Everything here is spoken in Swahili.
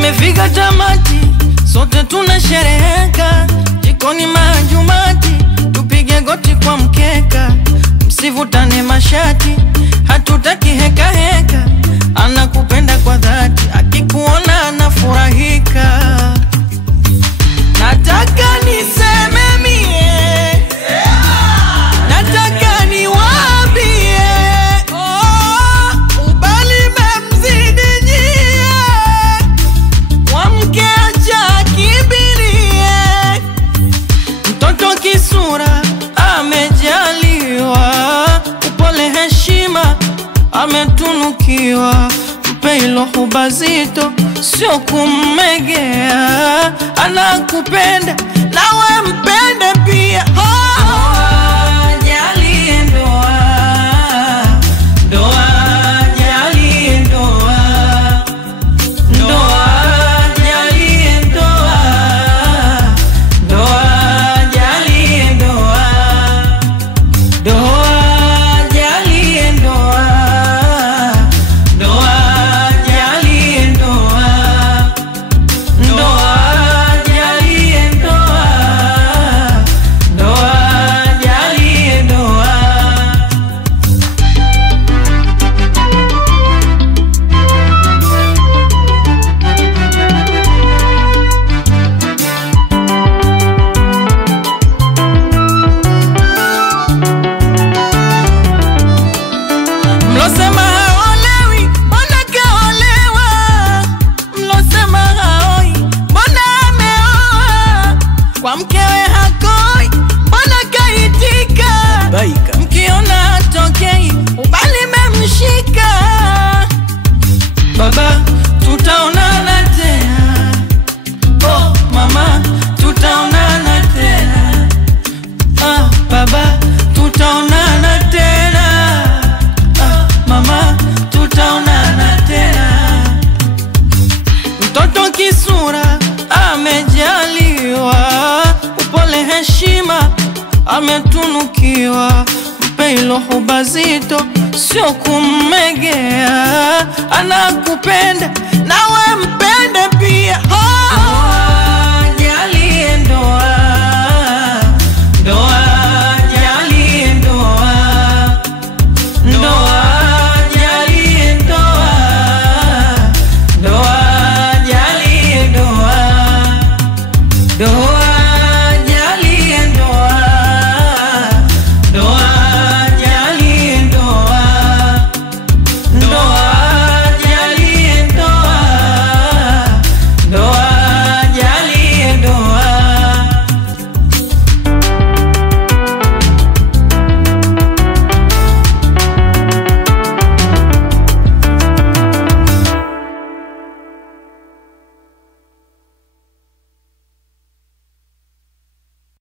Imefika tamati, sote tunashereheka. Jikoni majumati, tupige goti kwa mkeka. Msivutane mashati, hatutaki heka heka. Anakupenda kwa dhati, akikuona anafurahika. Nataka niseme mie, nataka niwaambie, ubali memzidi nyie. Wamke acha kibirie, mtoto kisura amejaliwa. Upole heshima ametunukiwa. Mpe hilo huba zito, sio kummegea. Anakupenda nawe mpende pia. Jalie ndoa, ndoa jalie ndoa, ndoa jalie ndoa, ndoa jalie ndoa, ndoa jalie ndoa, ndoa jalie ndoa, ndoa jalie ndoa, ndoa jalie ndoa. Mlosema haolewi, mbona kaolewa? Mlosema haoi, mbona ameoa? Kwa mkewe hakoi, mbona kaitika? Mkiona hatokei, ubali memshika. Baba, tutaonana tena. Oh mama, tutaonana tena. Baba, tutaonana tena. Mama, tutaonana tena. Mtoto kisura amejaliwa. Upole heshima ametunukiwa. Mpe hilo huba zito, sio kummegea. Anakupenda nawe